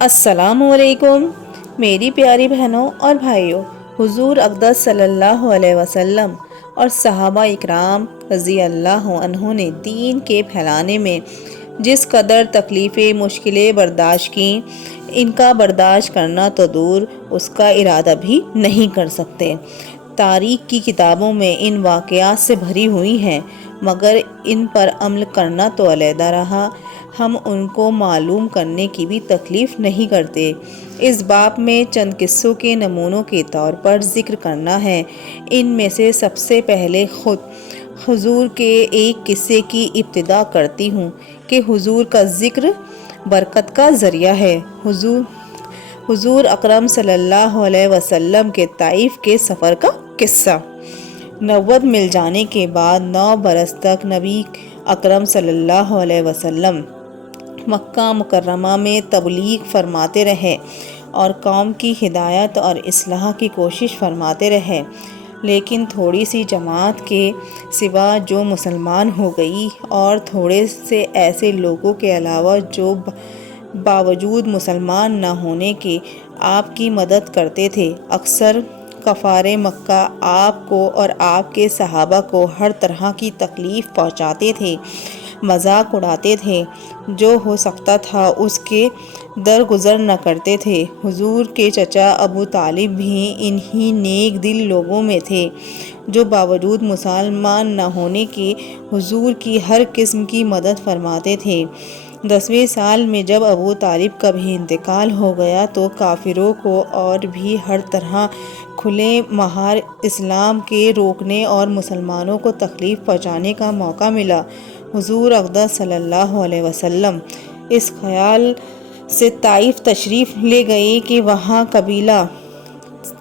السلام علیکم میری پیاری بہنوں اور بھائیوں، حضور اقدس صلی اللہ علیہ وسلم اور صحابہ اکرام رضی اللہ عنہ نے دین کے پھیلانے میں جس قدر تکلیفیں مشکلیں برداشت کیں، ان کا برداشت کرنا تو دور، اس کا ارادہ بھی نہیں کر سکتے۔ تاریخ کی کتابوں میں ان واقعات سے بھری ہوئی ہیں، مگر ان پر عمل کرنا تو علیحدہ رہا۔ ہم ان کو معلوم کرنے کی بھی تکلیف نہیں کرتے۔ اس باب میں چند قصوں کے نمونوں کے طور پر ذکر کرنا ہے۔ ان میں سے سب سے پہلے خود حضور کے ایک قصے کی ابتدا کرتی ہوں کہ حضور کا ذکر برکت کا ذریعہ ہے۔ حضور اکرم صلی اللہ علیہ وسلم کے طائف کے سفر کا قصہ۔ نبوت مل جانے کے بعد 9 برس تک نبی اکرم صلی اللہ علیہ وسلم مکہ مکرمہ میں تبلیغ فرماتے رہے اور قوم کی ہدایت اور اصلاح کی کوشش فرماتے رہے، لیکن تھوڑی سی جماعت کے سوا جو مسلمان ہو گئی اور تھوڑے سے ایسے لوگوں کے علاوہ جو باوجود مسلمان نہ ہونے کے آپ کی مدد کرتے تھے، اکثر کفار مکہ آپ کو اور آپ کے صحابہ کو ہر طرح کی تکلیف پہنچاتے تھے، مذاق اڑاتے تھے، جو ہو سکتا تھا اس کے درگزر نہ کرتے تھے۔ حضور کے چچا ابو طالب بھی انہی نیک دل لوگوں میں تھے جو باوجود مسلمان نہ ہونے کے حضور کی ہر قسم کی مدد فرماتے تھے۔ 10ویں سال میں جب ابو طالب کا بھی انتقال ہو گیا تو کافروں کو اور بھی ہر طرح کھلے مہار اسلام کے روکنے اور مسلمانوں کو تکلیف پہنچانے کا موقع ملا۔ حضور اقدس صلی اللہ علیہ وسلم اس خیال سے طائف تشریف لے گئے کہ وہاں قبیلہ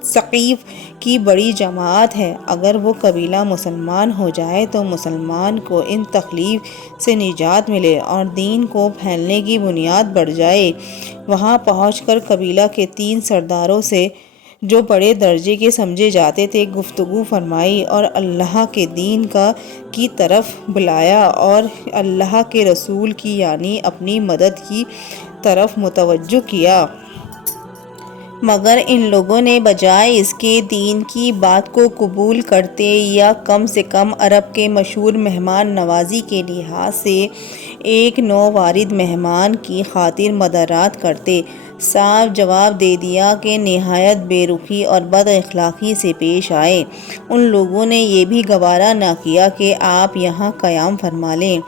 ثقیف کی بڑی جماعت ہے، اگر وہ قبیلہ مسلمان ہو جائے تو مسلمان کو ان تکلیف سے نجات ملے اور دین کو پھیلنے کی بنیاد بڑھ جائے۔ وہاں پہنچ کر قبیلہ کے 3 سرداروں سے جو بڑے درجے کے سمجھے جاتے تھے گفتگو فرمائی اور اللہ کے دین کی طرف بلایا اور اللہ کے رسول کی یعنی اپنی مدد کی طرف متوجہ کیا۔ مگر ان لوگوں نے بجائے اس کے دین کی بات کو قبول کرتے یا کم سے کم عرب کے مشہور مہمان نوازی کے لحاظ سے ایک نووارد مہمان کی خاطر مدارات کرتے، صاف جواب دے دیا کہ نہایت بے رخی اور بد اخلاقی سے پیش آئے۔ ان لوگوں نے یہ بھی گوارا نہ کیا کہ آپ یہاں قیام فرما لیں۔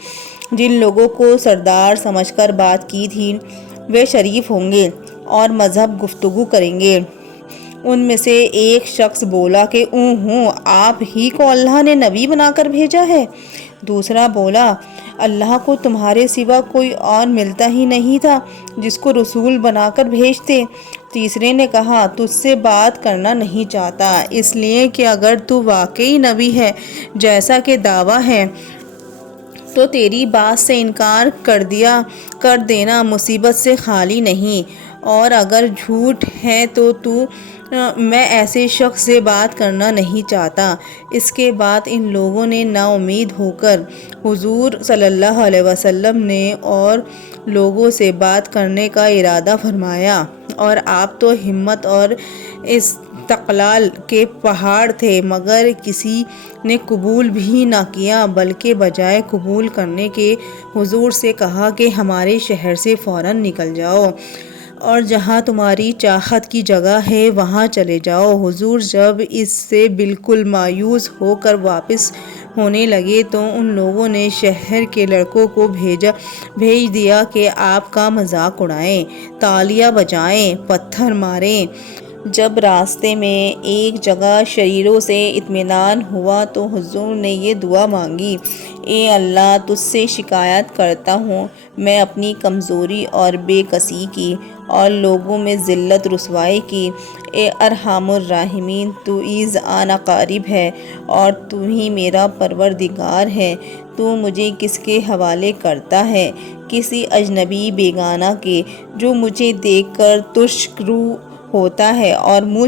جن لوگوں کو سردار سمجھ کر بات کی تھی وہ شریف ہوں گے اور مذہب گفتگو کریں گے۔ ان میں سے ایک شخص بولا کہ ہوں، آپ ہی کو اللہ نے نبی بنا کر بھیجا ہے۔ دوسرا بولا، اللہ کو تمہارے سوا کوئی اور ملتا ہی نہیں تھا جس کو رسول بنا کر بھیجتے۔ تیسرے نے کہا، تجھ سے بات کرنا نہیں چاہتا اس لیے کہ اگر تو واقعی نبی ہے جیسا کہ دعویٰ ہے تو تیری بات سے انکار کر دینا مصیبت سے خالی نہیں، اور اگر جھوٹ ہے تو میں ایسے شخص سے بات کرنا نہیں چاہتا۔ اس کے بعد ان لوگوں نے نا امید ہو کر حضور صلی اللہ علیہ وسلم نے اور لوگوں سے بات کرنے کا ارادہ فرمایا، اور آپ تو ہمت اور استقلال کے پہاڑ تھے، مگر کسی نے قبول بھی نہ کیا، بلکہ بجائے قبول کرنے کے حضور سے کہا کہ ہمارے شہر سے فوراً نکل جاؤ اور جہاں تمہاری چاہت کی جگہ ہے وہاں چلے جاؤ۔ حضور جب اس سے بالکل مایوس ہو کر واپس ہونے لگے تو ان لوگوں نے شہر کے لڑکوں کو بھیج دیا کہ آپ کا مذاق اڑائیں، تالیاں بجائیں، پتھر ماریں۔ جب راستے میں ایک جگہ شریروں سے اطمینان ہوا تو حضور نے یہ دعا مانگی، اے اللہ، تجھ سے شکایت کرتا ہوں میں اپنی کمزوری اور بے کسی کی اور لوگوں میں ذلت رسوائی کی۔ اے ارحم الراحمین، تو ایز آن قریب ہے اور تو ہی میرا پروردگار ہے۔ تو مجھے کس کے حوالے کرتا ہے؟ کسی اجنبی بیگانہ کے جو مجھے دیکھ کر ترش رو ہوتا ہے اور منہ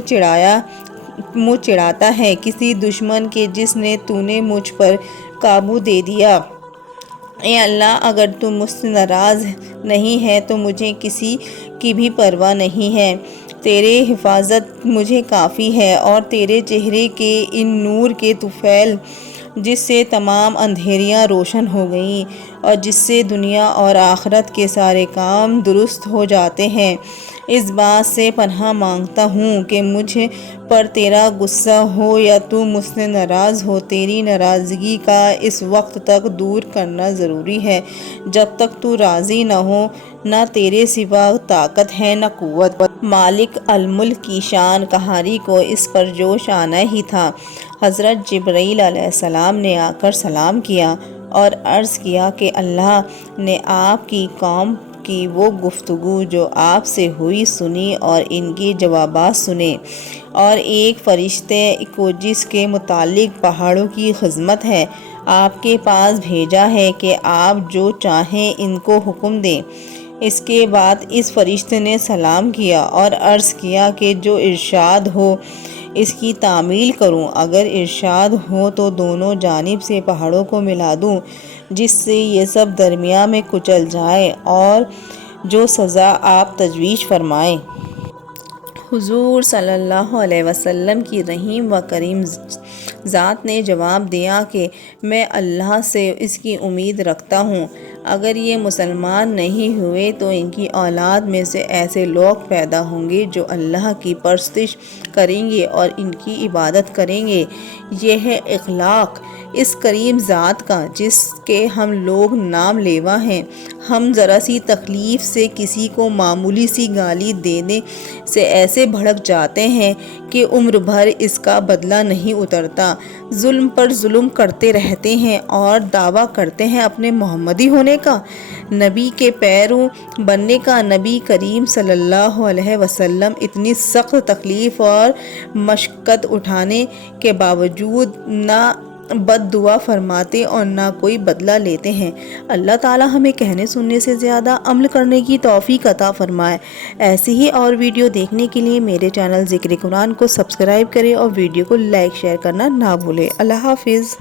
چڑھاتا ہے، کسی دشمن کے جس نے تو نے مجھ پر قابو دے دیا اے اللہ، اگر تم مجھ سے ناراض نہیں ہے تو مجھے کسی کی بھی پرواہ نہیں ہے۔ تیرے حفاظت مجھے کافی ہے، اور تیرے چہرے کے ان نور کے طفیل جس سے تمام اندھیریاں روشن ہو گئیں اور جس سے دنیا اور آخرت کے سارے کام درست ہو جاتے ہیں، اس بات سے پناہ مانگتا ہوں کہ مجھ پر تیرا غصہ ہو یا تو مجھ سے ناراض ہو، تیری ناراضگی کا اس وقت تک دور کرنا ضروری ہے جب تک تو راضی نہ ہو۔ نہ تیرے سوا طاقت ہے نہ قوت۔ مالک الملک کی شان قہاری کو اس پر جوش آنا ہی تھا۔ حضرت جبرائیل علیہ السلام نے آ کر سلام کیا اور عرض کیا کہ اللہ نے آپ کی قوم کی وہ گفتگو جو آپ سے ہوئی سنی اور ان کے جوابات سنے، اور ایک فرشتے کو جس کے متعلق پہاڑوں کی خدمت ہے آپ کے پاس بھیجا ہے کہ آپ جو چاہیں ان کو حکم دیں۔ اس کے بعد اس فرشتے نے سلام کیا اور عرض کیا کہ جو ارشاد ہو اس کی تعمیل کروں، اگر ارشاد ہو تو دونوں جانب سے پہاڑوں کو ملا دوں جس سے یہ سب درمیان میں کچل جائے، اور جو سزا آپ تجویز فرمائیں۔ حضور صلی اللہ علیہ وسلم کی رحیم و کریم ذات نے جواب دیا کہ میں اللہ سے اس کی امید رکھتا ہوں، اگر یہ مسلمان نہیں ہوئے تو ان کی اولاد میں سے ایسے لوگ پیدا ہوں گے جو اللہ کی پرستش کریں گے اور ان کی عبادت کریں گے۔ یہ ہے اخلاق اس کریم ذات کا جس کے ہم لوگ نام لیوا ہیں۔ ہم ذرا سی تکلیف سے کسی کو معمولی سی گالی دینے سے ایسے بھڑک جاتے ہیں کہ عمر بھر اس کا بدلہ نہیں اترتا، ظلم پر ظلم کرتے رہتے ہیں اور دعویٰ کرتے ہیں اپنے محمدی ہونے کا، نبی کے پیرو بننے کا۔ نبی کریم صلی اللہ علیہ وسلم اتنی سخت تکلیف اور مشقت اٹھانے کے باوجود نہ بد دعا فرماتے اور نہ کوئی بدلہ لیتے ہیں۔ اللہ تعالی ہمیں کہنے سننے سے زیادہ عمل کرنے کی توفیق عطا فرمائے۔ ایسی ہی اور ویڈیو دیکھنے کے لیے میرے چینل ذکر قرآن کو سبسکرائب کریں اور ویڈیو کو لائک شیئر کرنا نہ بھولیں۔ اللہ حافظ۔